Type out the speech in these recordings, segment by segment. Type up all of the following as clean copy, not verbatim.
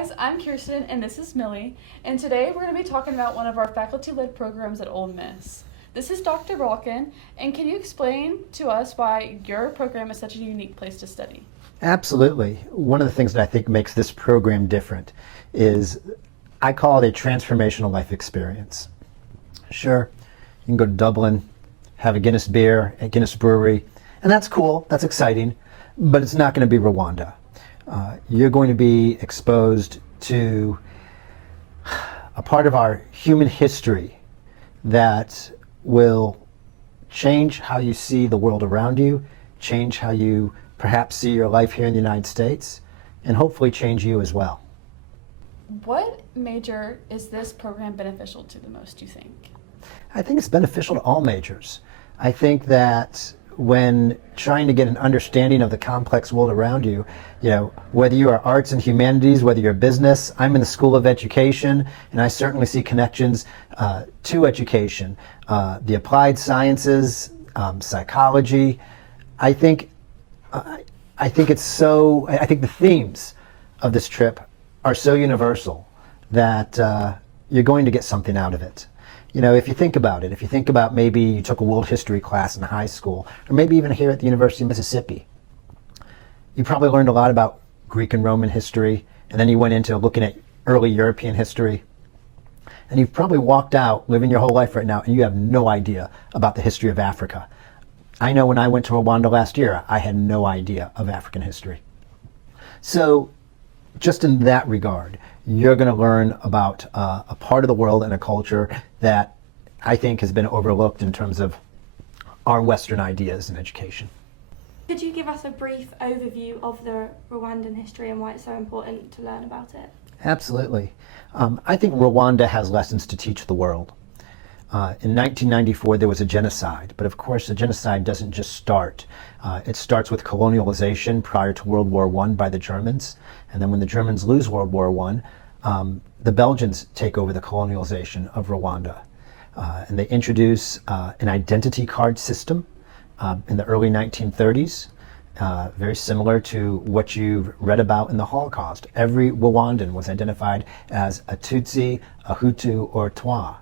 guys, I'm Kirsten and this is Millie, and today we're going to be talking about one of our faculty-led programs at Ole Miss. This is Dr. Balkin, and can you explain to us why your program is such a unique place to study? Absolutely. One of the things that I think makes this program different is I call it a transformational life experience. Sure, you can go to Dublin, have a Guinness beer at Guinness Brewery, and that's cool, that's exciting, but it's not going to be Rwanda. You're going to be exposed to a part of our human history that will change how you see the world around you, change how you perhaps see your life here in the United States, and hopefully change you as well. What major is this program beneficial to the most, do you think? I think it's beneficial to all majors. I think that when trying to get an understanding of the complex world around you, whether you are arts and humanities, whether you're business, I'm in the School of Education, and I certainly see connections to education, the applied sciences, psychology. I think the themes of this trip are so universal that you're going to get something out of it. If you think about it, if you think about maybe you took a world history class in high school, or maybe even here at the University of Mississippi, you probably learned a lot about Greek and Roman history, and then you went into looking at early European history, and you've probably walked out living your whole life right now, and you have no idea about the history of Africa. I know when I went to Rwanda last year, I had no idea of African history. So just in that regard, you're going to learn about a part of the world and a culture that I think has been overlooked in terms of our Western ideas in education. Could you give us a brief overview of the Rwandan history and why it's so important to learn about it? Absolutely. I think Rwanda has lessons to teach the world. In 1994, there was a genocide, but of course the genocide doesn't just start. It starts with colonialization prior to World War I by the Germans, and then when the Germans lose World War I, the Belgians take over the colonialization of Rwanda. And they introduce an identity card system in the early 1930s, very similar to what you've read about in the Holocaust. Every Rwandan was identified as a Tutsi, a Hutu, or a Twa.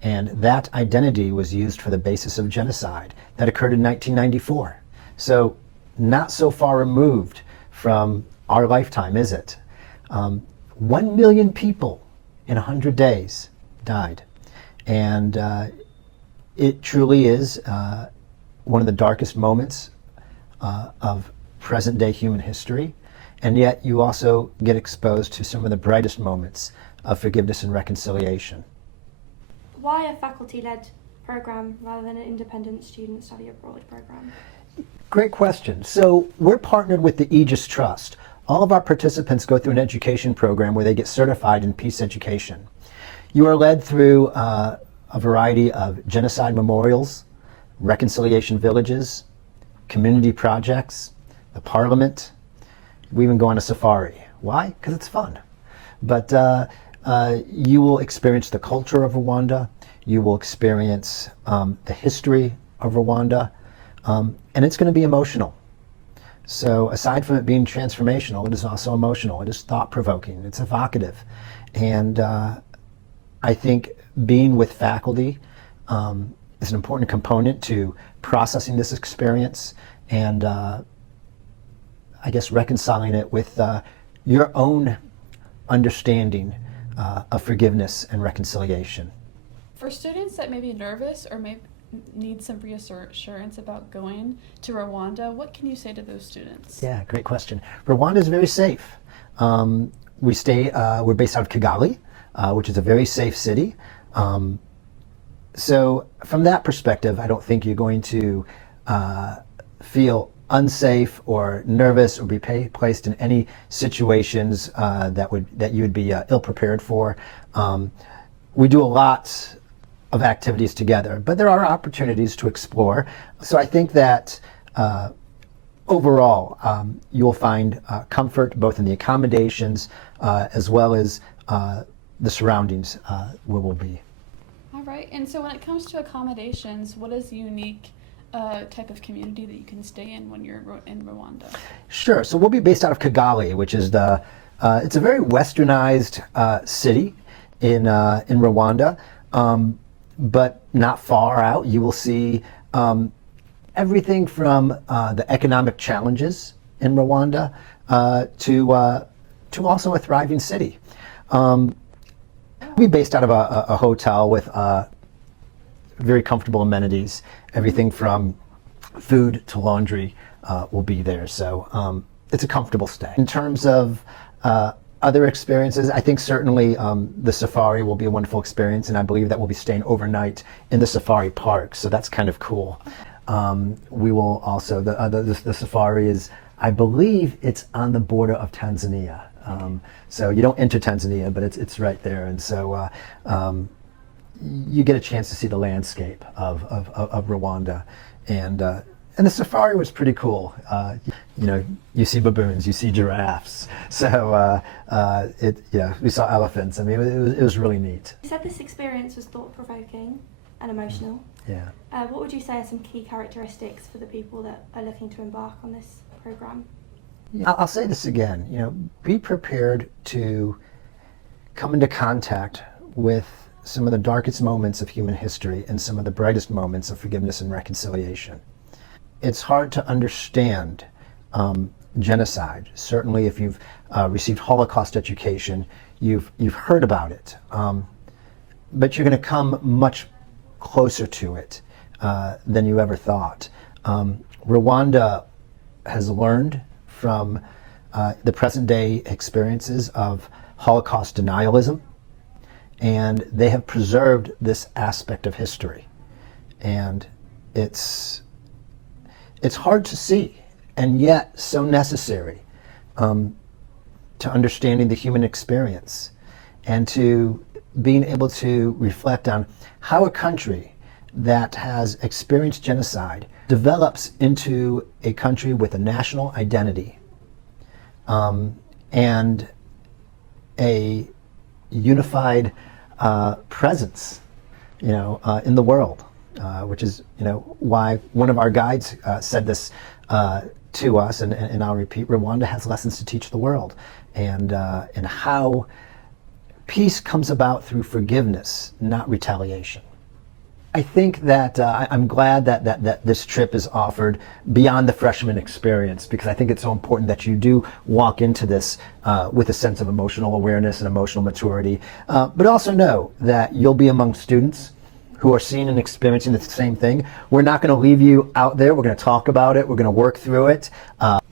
And that identity was used for the basis of genocide that occurred in 1994. So not so far removed from our lifetime, is it? 1 million people in 100 days died. And it truly is one of the darkest moments of present-day human history. And yet you also get exposed to some of the brightest moments of forgiveness and reconciliation. Why a faculty-led program rather than an independent student study abroad program? Great question. So we're partnered with the Aegis Trust. All of our participants go through an education program where they get certified in peace education. You are led through a variety of genocide memorials, reconciliation villages, community projects, the parliament. We even go on a safari. Why? Because it's fun. But you will experience the culture of Rwanda. You will experience the history of Rwanda. And it's going to be emotional. So aside from it being transformational, it is also emotional. It is thought-provoking. It's evocative. And I think being with faculty is an important component to processing this experience and I guess reconciling it with your own understanding of forgiveness and reconciliation. For students that may be nervous or may need some reassurance about going to Rwanda, what can you say to those students? Yeah, great question. Rwanda is very safe. We're based out of Kigali, which is a very safe city. So from that perspective, I don't think you're going to feel unsafe or nervous or be placed in any situations that you would be ill prepared for. We do a lot of activities together, but there are opportunities to explore. So I think that overall you'll find comfort both in the accommodations as well as the surroundings where we'll be. All right, and so when it comes to accommodations, what is the unique type of community that you can stay in when you're in Rwanda? Sure, so we'll be based out of Kigali, which is the It's a very westernized city in Rwanda, but not far out. You will see everything from the economic challenges in Rwanda to also a thriving city. We'll be based out of a hotel with very comfortable amenities. Everything from food to laundry will be there. So it's a comfortable stay. In terms of other experiences, I think certainly the safari will be a wonderful experience, and I believe that we'll be staying overnight in the safari park. So that's kind of cool. We will also, the safari is, I believe it's on the border of Tanzania. So you don't enter Tanzania, but it's right there. And so you get a chance to see the landscape of Rwanda. And the safari was pretty cool. You know, you see baboons, you see giraffes. So we saw elephants. I mean, it was really neat. You said this experience was thought-provoking and emotional. Yeah. What would you say are some key characteristics for the people that are looking to embark on this program? I'll say this again, you know, be prepared to come into contact with some of the darkest moments of human history and some of the brightest moments of forgiveness and reconciliation. It's hard to understand genocide. Certainly if you've received Holocaust education, you've heard about it. But you're going to come much closer to it than you ever thought. Rwanda has learned from the present day experiences of Holocaust denialism, and they have preserved this aspect of history. And it's hard to see, and yet so necessary to understanding the human experience and to being able to reflect on how a country that has experienced genocide develops into a country with a national identity and a unified presence, you know, in the world, which is, you know, why one of our guides said this to us, and I'll repeat: Rwanda has lessons to teach the world, and how peace comes about through forgiveness, not retaliation. I think that I'm glad that this trip is offered beyond the freshman experience, because I think it's so important that you do walk into this with a sense of emotional awareness and emotional maturity, but also know that you'll be among students who are seeing and experiencing the same thing. We're not going to leave you out there. We're going to talk about it. We're going to work through it.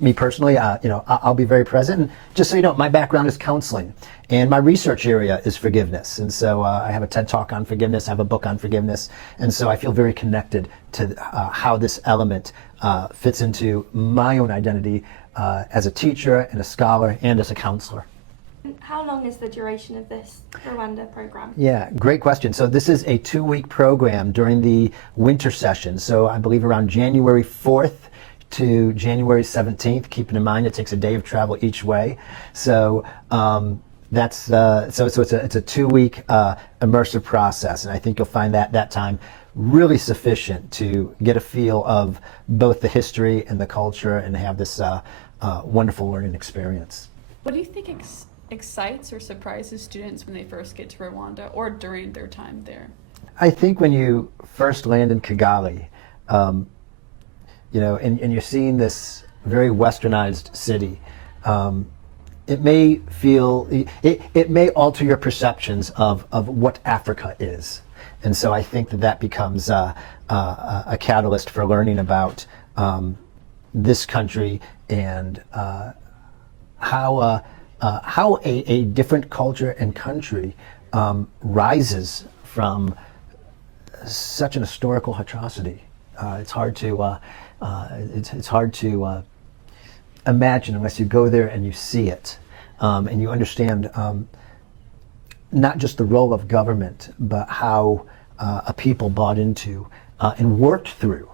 Me personally, you know, I'll be very present. And just so you know, my background is counseling, and my research area is forgiveness. And so I have a TED Talk on forgiveness. I have a book on forgiveness. And so I feel very connected to how this element fits into my own identity as a teacher and a scholar and as a counselor. How long is the duration of this Rwanda program? Yeah, great question. So this is a 2-week program during the winter session. So I believe around January 4th to January 17th. Keeping in mind it takes a day of travel each way. So it's a 2-week immersive process, and I think you'll find that time really sufficient to get a feel of both the history and the culture and have this wonderful learning experience. What do you think excites or surprises students when they first get to Rwanda or during their time there? I think when you first land in Kigali, you know, and you're seeing this very westernized city, it may feel, it may alter your perceptions of what Africa is. And so I think that becomes a catalyst for learning about this country and how a different culture and country rises from such an historical atrocity. It's hard to imagine unless you go there and you see it, and you understand not just the role of government, but how a people bought into and worked through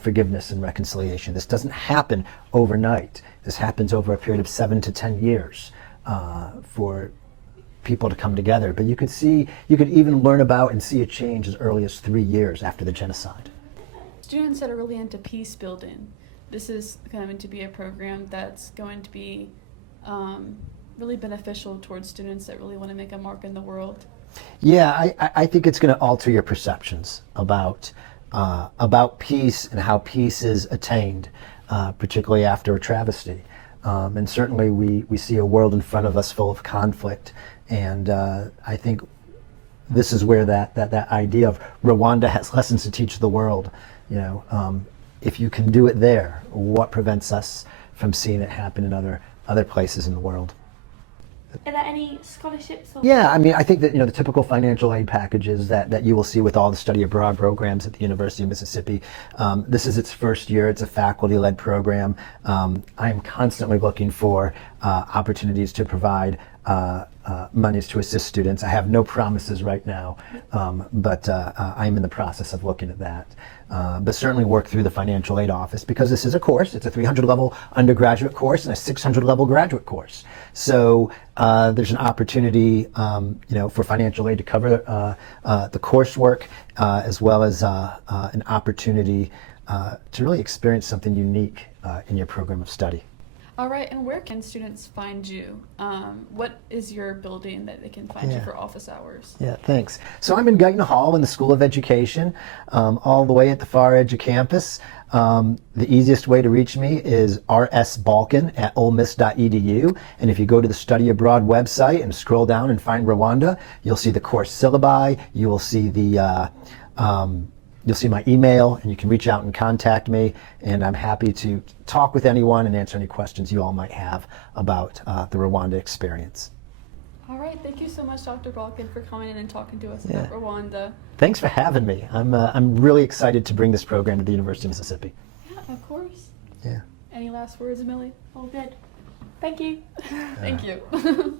forgiveness and reconciliation. This doesn't happen overnight. This happens over a period of 7 to 10 years for people to come together. But you could even learn about and see a change as early as 3 years after the genocide. Students that are really into peace building, this is going to be a program that's going to be really beneficial towards students that really want to make a mark in the world? Yeah, I think it's going to alter your perceptions about peace and how peace is attained, particularly after a travesty. And certainly we see a world in front of us full of conflict. And I think this is where that idea of Rwanda has lessons to teach the world. If you can do it there, what prevents us from seeing it happen in other places in the world? Are there any scholarships? Or Yeah, I mean, I think that the typical financial aid packages that you will see with all the study abroad programs at the University of Mississippi. This is its first year. It's a faculty-led program. I am constantly looking for opportunities to provide monies to assist students. I have no promises right now, but I'm in the process of looking at that. But certainly work through the financial aid office, because this is a course. It's a 300 level undergraduate course and a 600 level graduate course. So there's an opportunity, for financial aid to cover the coursework, as well as an opportunity to really experience something unique in your program of study. All right, and where can students find you? What is your building that they can find you for office hours? Yeah, thanks. So I'm in Guyton Hall in the School of Education, all the way at the far edge of campus. The easiest way to reach me is rsbalkin@olemiss.edu. And if you go to the Study Abroad website and scroll down and find Rwanda, you'll see the course syllabi, you will see you'll see my email, and you can reach out and contact me, and I'm happy to talk with anyone and answer any questions you all might have about the Rwanda experience. All right, thank you so much, Dr. Balkin, for coming in and talking to us about Rwanda. Thanks for having me. I'm really excited to bring this program to the University of Mississippi. Yeah, of course. Yeah. Any last words, Millie? all good. Thank you. Thank you.